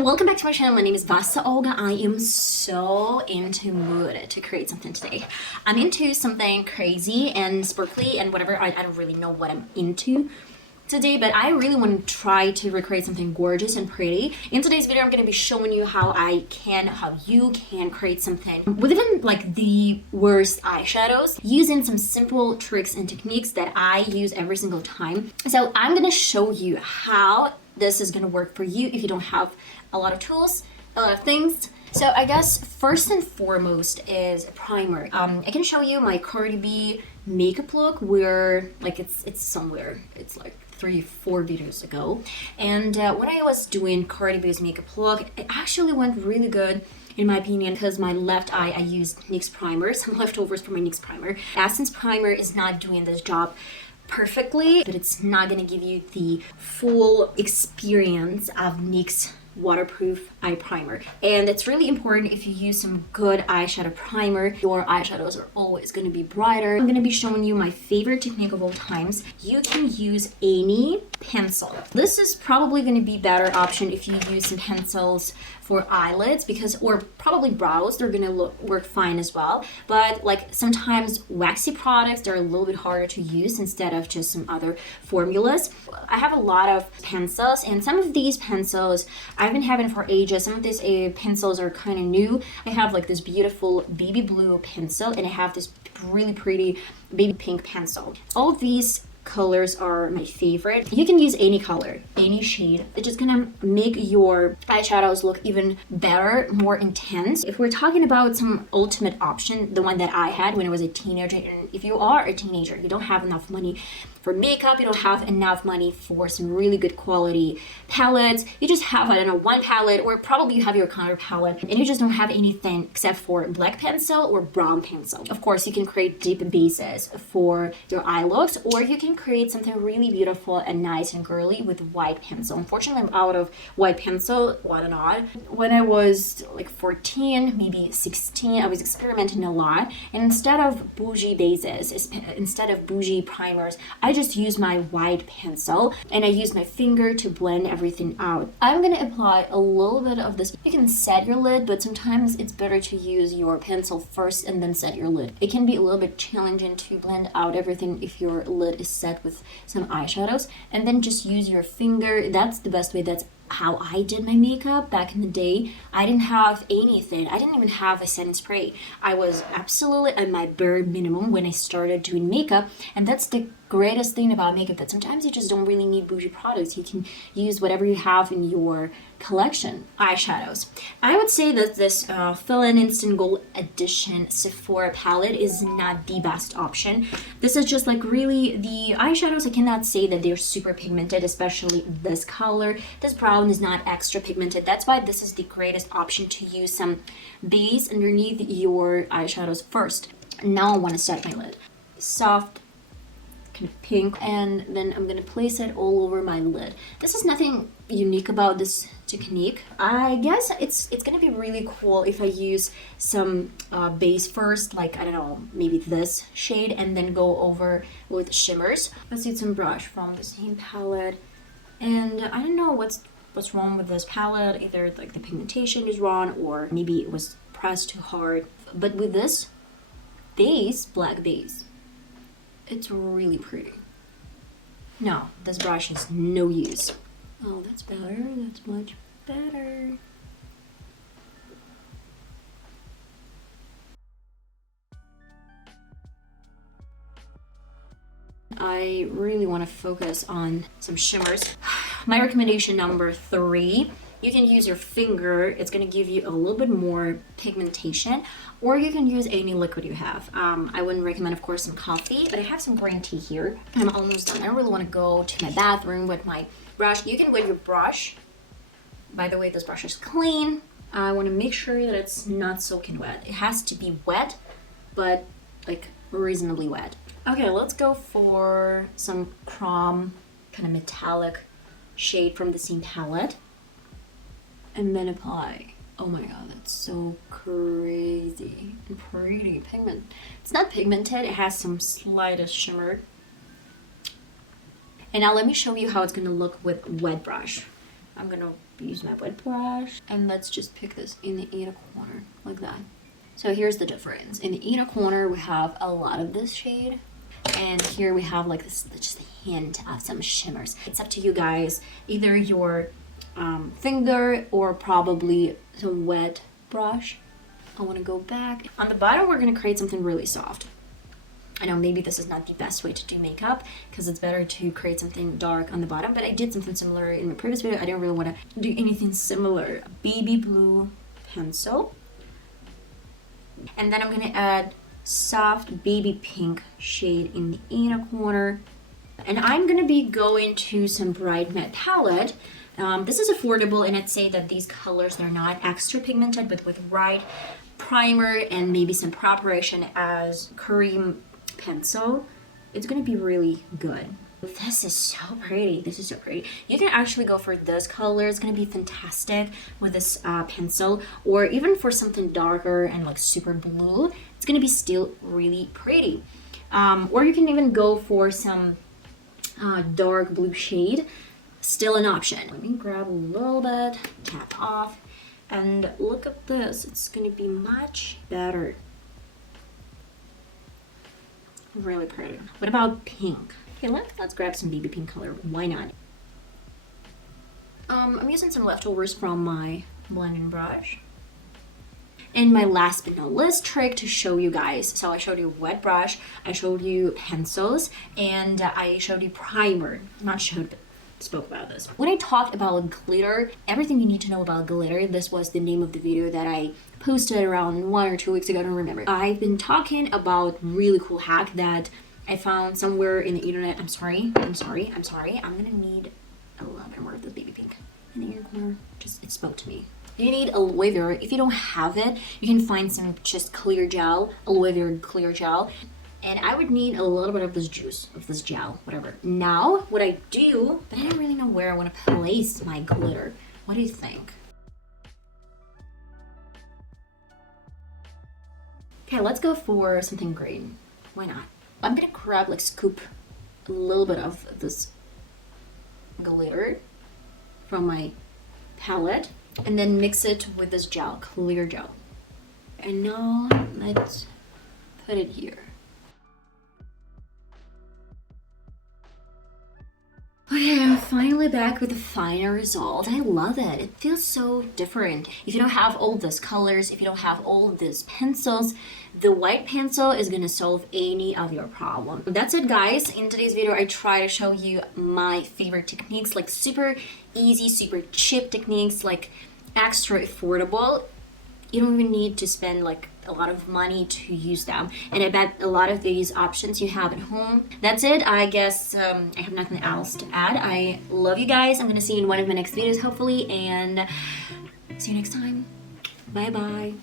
Welcome back to my channel. My name is VassaOlga. I am so into mood to create something today. I'm into something crazy and sparkly and whatever. I don't really know what I'm into today, but I really want to try to recreate something gorgeous and pretty. In today's video, I'm going to be showing you how you can create something with even like the worst eyeshadows using some simple tricks and techniques that I use every single time. So I'm going to show you how this is going to work for you if you don't have a lot of tools, a lot of things. So I guess first and foremost is a primer. I can show you my Cardi B makeup look where like it's somewhere. It's like 3-4 videos ago. And when I was doing Cardi B's makeup look, it actually went really good in my opinion, because my left eye, I used NYX primer, some leftovers from my NYX primer. Essence primer is not doing this job perfectly, but it's not gonna give you the full experience of NYX waterproof eye primer. And it's really important if you use some good eyeshadow primer, your eyeshadows are always going to be brighter. I'm going to be showing you my favorite technique of all times. You can use any pencil. This is probably going to be better option if you use some pencils for eyelids, or probably brows, they're going to work fine as well. But like sometimes waxy products, they're a little bit harder to use instead of just some other formulas. I have a lot of pencils, and some of these pencils I've been having for ages. Some of these pencils are kind of new. I have like this beautiful baby blue pencil, and I have this really pretty baby pink pencil. All these colors are my favorite. You can use any color, any shade. It's just gonna make your eyeshadows look even better, more intense. If we're talking about some ultimate option, the one that I had when I was a teenager, and if you are a teenager, you don't have enough money for makeup, you don't have enough money for some really good quality palettes, you just have, I don't know, one palette, or probably you have your contour palette, and you just don't have anything except for black pencil or brown pencil. Of course, you can create deep bases for your eye looks, or you can create something really beautiful and nice and girly with white pencil. Unfortunately, I'm out of white pencil, why not? When I was like 14, maybe 16, I was experimenting a lot, and instead of bougie bases, instead of bougie primers, I just use my white pencil and I use my finger to blend everything out. I'm gonna apply a little bit of this. You can set your lid, but sometimes it's better to use your pencil first and then set your lid. It can be a little bit challenging to blend out everything if your lid is set with some eyeshadows, and then just use your finger. That's the best way. That's how I did my makeup back in the day. I didn't have anything. I didn't even have a setting spray. I was absolutely at my bare minimum when I started doing makeup, and that's the greatest thing about makeup, that sometimes you just don't really need bougie products. You can use whatever you have in your collection. Eyeshadows. I would say that this Feline Instant Gold Edition Sephora palette is not the best option. This is just like really the eyeshadows. I cannot say that they're super pigmented, especially this color. This brown is not extra pigmented. That's why this is the greatest option to use some base underneath your eyeshadows first. Now I want to set my lid. Soft, pink, and then I'm gonna place it all over my lid. This is nothing unique about this technique. I guess it's gonna be really cool if I use some base first, like I don't know, maybe this shade, and then go over with shimmers. Let's use some brush from the same palette, and I don't know what's wrong with this palette. Either like the pigmentation is wrong, or maybe it was pressed too hard. But with this base, black base, it's really pretty. No, this brush is no use. Oh, that's better. That's much better. I really want to focus on some shimmers. My recommendation number 3. You can use your finger. It's going to give you a little bit more pigmentation, or you can use any liquid you have. I wouldn't recommend, of course, some coffee, but I have some green tea here. I'm almost done. I don't really want to go to my bathroom with my brush. You can wet your brush. By the way, this brush is clean. I want to make sure that it's not soaking wet. It has to be wet, but like reasonably wet. Okay, let's go for some chrome, kind of metallic shade from the same palette. And then apply. Oh my god, that's so crazy and pretty pigment. It's not pigmented, it has some slightest shimmer. And now let me show you how it's gonna look with wet brush. I'm gonna use my wet brush, and let's just pick this in the inner corner like that. So here's the difference. In the inner corner we have a lot of this shade, and here we have like this just a hint of some shimmers. It's up to you guys, either your finger or probably some wet brush. I want to go back. On the bottom we're going to create something really soft. I know maybe this is not the best way to do makeup because it's better to create something dark on the bottom, but I did something similar in my previous video. I didn't really want to do anything similar. Baby blue pencil. And then I'm going to add soft baby pink shade in the inner corner. And I'm going to be going to some bright matte palette. This is affordable, and I'd say that these colors, they're not extra pigmented, but with right primer and maybe some preparation as cream pencil, it's gonna be really good. This is so pretty. This is so pretty. You can actually go for this color. It's gonna be fantastic with this pencil, or even for something darker and like super blue, it's gonna be still really pretty. Or you can even go for some dark blue shade, still an option. Let me grab a little bit, tap off, and look at this. It's gonna be much better. Really pretty. What about pink? Okay, let's grab some baby pink color. Why not? I'm using some leftovers from my blending brush. And my last but not least trick to show you guys. So I showed you wet brush, I showed you pencils, and I showed you primer. Not showed, but spoke about this. When I talked about glitter, everything you need to know about glitter, this was the name of the video that I posted around 1 or 2 weeks ago, I don't remember. I've been talking about really cool hack that I found somewhere in the internet. I'm sorry. I'm gonna need a little bit more of this baby pink in the inner corner. Just, it spoke to me. You need aloe vera. If you don't have it, you can find some just clear gel, aloe vera clear gel. And I would need a little bit of this juice, of this gel, whatever. Now, what I do, but I don't really know where I want to place my glitter. What do you think? Okay, let's go for something green. Why not? I'm gonna grab, like, scoop a little bit of this glitter from my palette and then mix it with this gel, clear gel. And now let's put it here. Okay, I'm finally back with the final result. I love it. It feels so different. If you don't have all these colors, if you don't have all these pencils, the white pencil is gonna solve any of your problem. That's it, guys. In today's video, I try to show you my favorite techniques, like super easy, super cheap techniques, like extra affordable. You don't even need to spend like a lot of money to use them, and I bet a lot of these options you have at home. That's it. I guess I have nothing else to add. I love you guys. I'm gonna see you in one of my next videos hopefully, and see you next time. Bye bye.